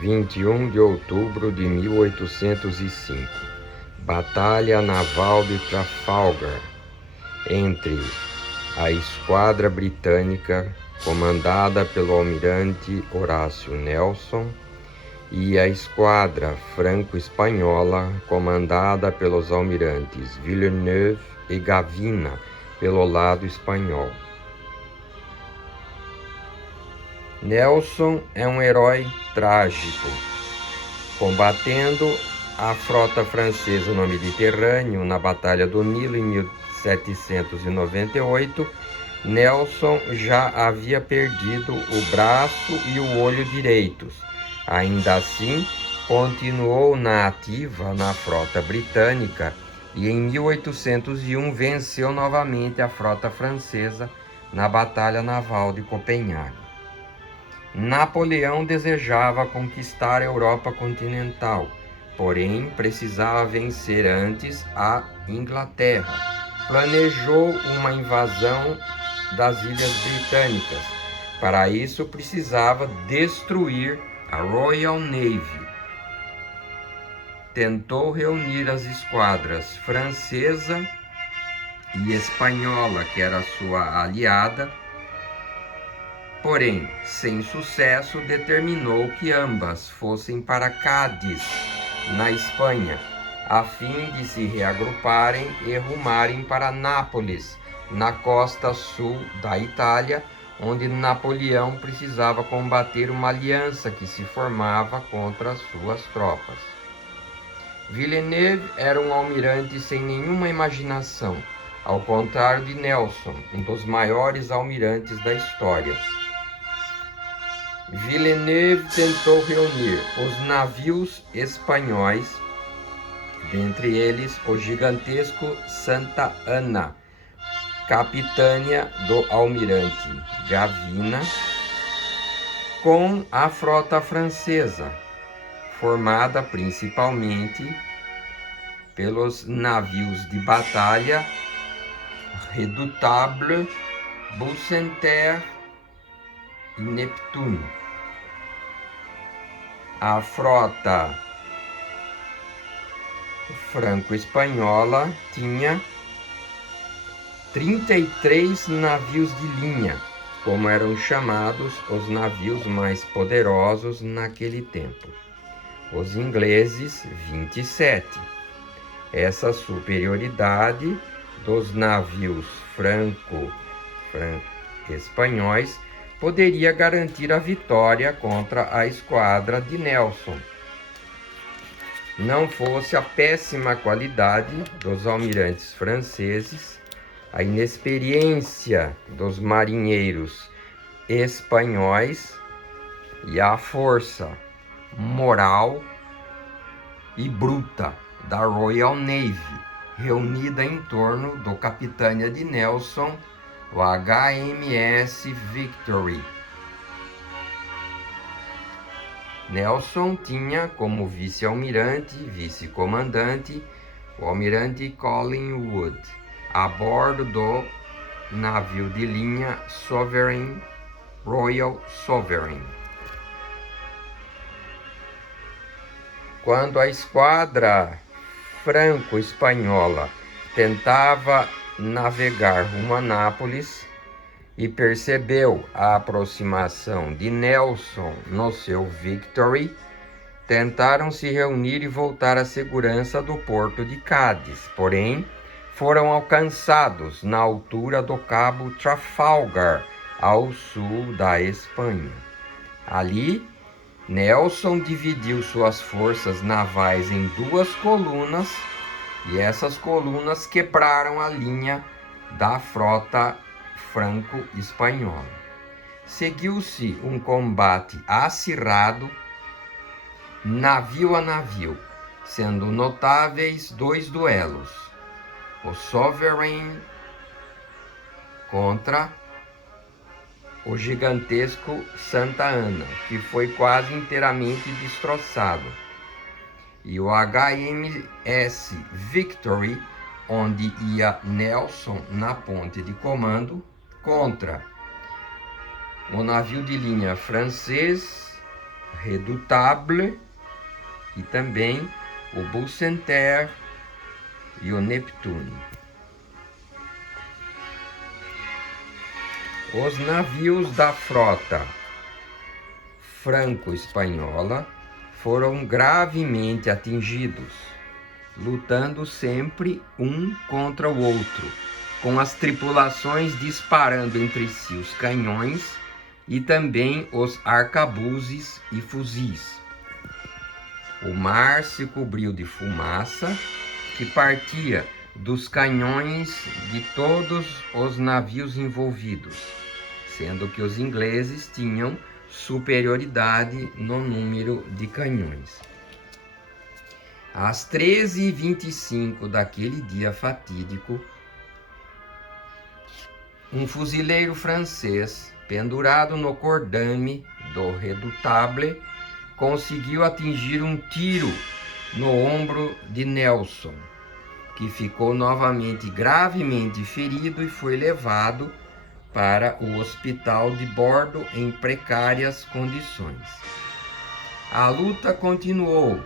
21 de outubro de 1805. Batalha naval de Trafalgar, entre a esquadra britânica, comandada pelo almirante Horácio Nelson, e a esquadra franco-espanhola, comandada pelos almirantes Villeneuve e Gavina, pelo lado espanhol. Nelson é um herói trágico, combatendo a frota francesa no Mediterrâneo na Batalha do Nilo em 1798. Nelson já havia perdido o braço e o olho direitos. Ainda assim, continuou na ativa na frota britânica e em 1801 venceu novamente a frota francesa na Batalha Naval de Copenhague. Napoleão desejava conquistar a Europa continental, porém precisava vencer antes a Inglaterra. Planejou uma invasão das Ilhas Britânicas. Para isso precisava destruir a Royal Navy. Tentou reunir as esquadras francesa e espanhola, que era sua aliada, porém, sem sucesso, determinou que ambas fossem para Cádiz, na Espanha, a fim de se reagruparem e rumarem para Nápoles, na costa sul da Itália, onde Napoleão precisava combater uma aliança que se formava contra as suas tropas. Villeneuve era um almirante sem nenhuma imaginação, ao contrário de Nelson, um dos maiores almirantes da história. Villeneuve tentou reunir os navios espanhóis, dentre eles o gigantesco Santa Ana, capitânia do almirante Gavina, com a frota francesa, formada principalmente pelos navios de batalha Redoutable, Bucentaure e Neptune. A frota franco-espanhola tinha 33 navios de linha, como eram chamados os navios mais poderosos naquele tempo. Os ingleses, 27. Essa superioridade dos navios franco-espanhóis poderia garantir a vitória contra a esquadra de Nelson. Não fosse a péssima qualidade dos almirantes franceses, a inexperiência dos marinheiros espanhóis e a força moral e bruta da Royal Navy, reunida em torno do capitânia de Nelson, o HMS Victory. Nelson tinha como vice-comandante, o almirante Collingwood, a bordo do navio de linha Royal Sovereign. Quando a esquadra franco-espanhola tentava navegar rumo a Nápoles e percebeu a aproximação de Nelson no seu Victory, tentaram se reunir e voltar à segurança do porto de Cádiz, porém foram alcançados na altura do Cabo Trafalgar, ao sul da Espanha. Ali, Nelson dividiu suas forças navais em duas colunas e essas colunas quebraram a linha da frota franco-espanhola. Seguiu-se um combate acirrado, navio a navio, sendo notáveis dois duelos: o Sovereign contra o gigantesco Santa Ana, que foi quase inteiramente destroçado, e o HMS Victory, onde ia Nelson na ponte de comando, contra o navio de linha francês Redoutable e também o Bucentaure e o Neptune. Os navios da frota franco-espanhola foram gravemente atingidos, lutando sempre um contra o outro, com as tripulações disparando entre si os canhões e também os arcabuzes e fuzis. O mar se cobriu de fumaça que partia dos canhões de todos os navios envolvidos, sendo que os ingleses tinham superioridade no número de canhões. Às 13h25 daquele dia fatídico, um fuzileiro francês, pendurado no cordame do Redoutable, conseguiu atingir um tiro no ombro de Nelson, que ficou novamente gravemente ferido e foi levado para o hospital de bordo em precárias condições. A luta continuou,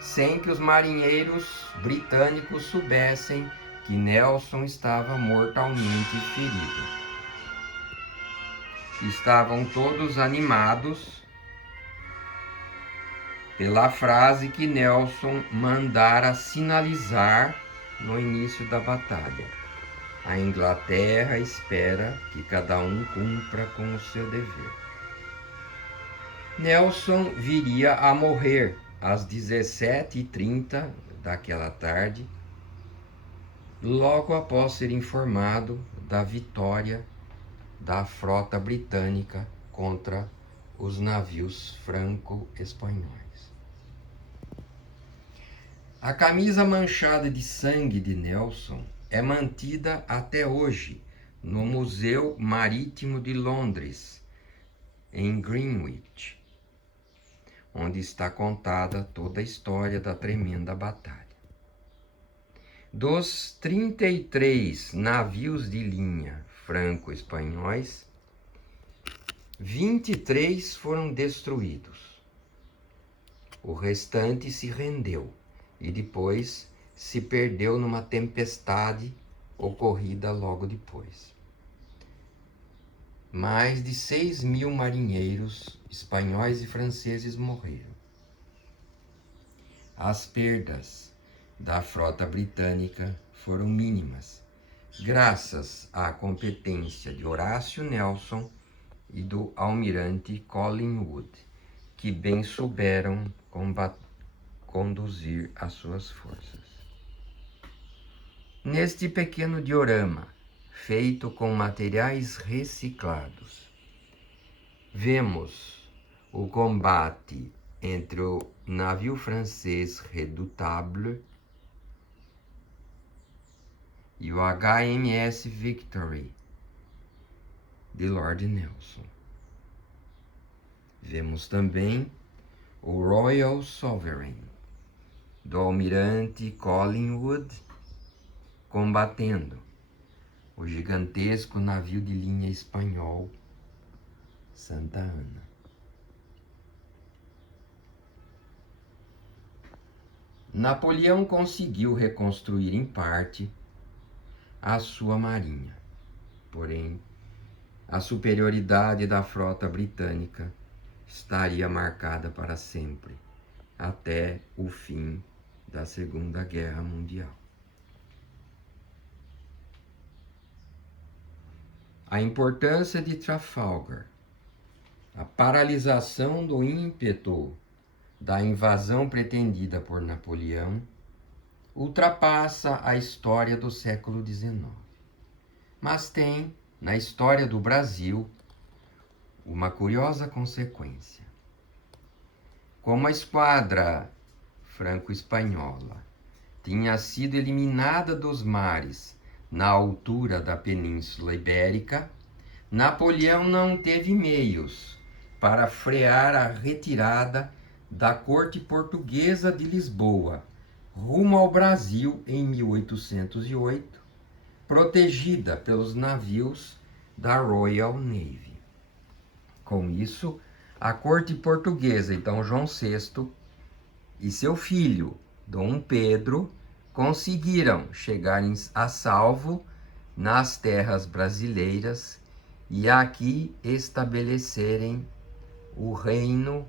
sem que os marinheiros britânicos soubessem que Nelson estava mortalmente ferido. Estavam todos animados pela frase que Nelson mandara sinalizar no início da batalha: a Inglaterra espera que cada um cumpra com o seu dever. Nelson viria a morrer às 17h30 daquela tarde, logo após ser informado da vitória da frota britânica contra os navios franco-espanhóis. A camisa manchada de sangue de Nelson é mantida até hoje no Museu Marítimo de Londres, em Greenwich, onde está contada toda a história da tremenda batalha. Dos 33 navios de linha franco-espanhóis, 23 foram destruídos. O restante se rendeu e depois se perdeu numa tempestade ocorrida logo depois. Mais de 6.000 marinheiros espanhóis e franceses morreram. As perdas da frota britânica foram mínimas, graças à competência de Horácio Nelson e do almirante Collingwood, que bem souberam conduzir as suas forças. Neste pequeno diorama, feito com materiais reciclados, vemos o combate entre o navio francês Redoutable e o HMS Victory de Lord Nelson. Vemos também o Royal Sovereign do almirante Collingwood combatendo o gigantesco navio de linha espanhol Santa Ana. Napoleão conseguiu reconstruir em parte a sua marinha, porém a superioridade da frota britânica estaria marcada para sempre, até o fim da Segunda Guerra Mundial. A importância de Trafalgar, a paralisação do ímpeto da invasão pretendida por Napoleão, ultrapassa a história do século XIX, mas tem, na história do Brasil, uma curiosa consequência. Como a esquadra franco-espanhola tinha sido eliminada dos mares na altura da Península Ibérica, Napoleão não teve meios para frear a retirada da corte portuguesa de Lisboa rumo ao Brasil em 1808, protegida pelos navios da Royal Navy. Com isso, A corte portuguesa, então João VI e seu filho, Dom Pedro, conseguiram chegar a salvo nas terras brasileiras e aqui estabelecerem o reino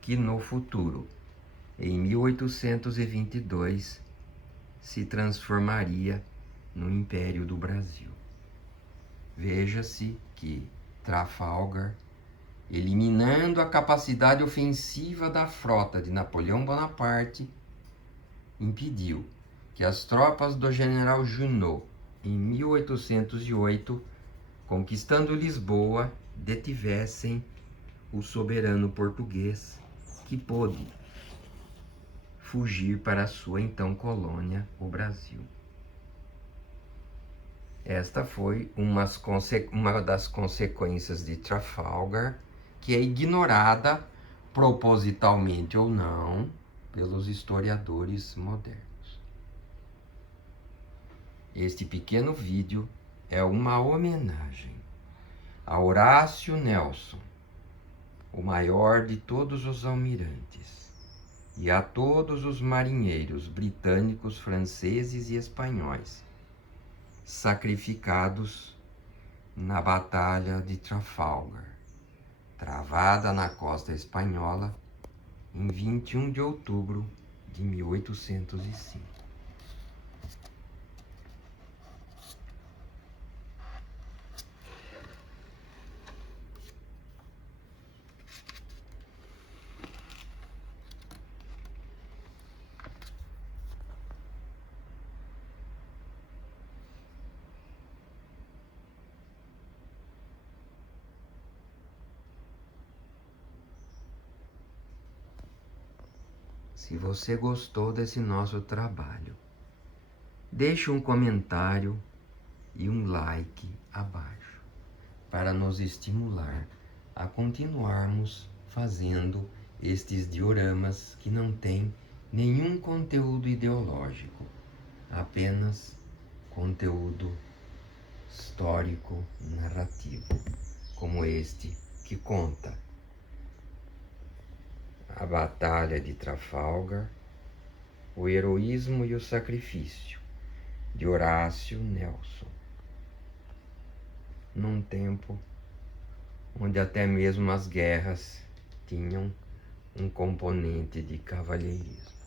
que no futuro, em 1822, se transformaria no Império do Brasil. Veja-se que Trafalgar, eliminando a capacidade ofensiva da frota de Napoleão Bonaparte, impediu que as tropas do general Junot, em 1808, conquistando Lisboa, detivessem o soberano português, que pôde fugir para a sua então colônia, o Brasil. Esta foi uma das consequências de Trafalgar, que é ignorada, propositalmente ou não, pelos historiadores modernos. Este pequeno vídeo é uma homenagem a Horácio Nelson, o maior de todos os almirantes, e a todos os marinheiros britânicos, franceses e espanhóis, sacrificados na Batalha de Trafalgar, travada na costa espanhola em 21 de outubro de 1805. Se você gostou desse nosso trabalho, deixe um comentário e um like abaixo para nos estimular a continuarmos fazendo estes dioramas que não têm nenhum conteúdo ideológico, apenas conteúdo histórico narrativo, como este que conta a Batalha de Trafalgar, o heroísmo e o sacrifício de Horácio Nelson, num tempo onde até mesmo as guerras tinham um componente de cavalheirismo.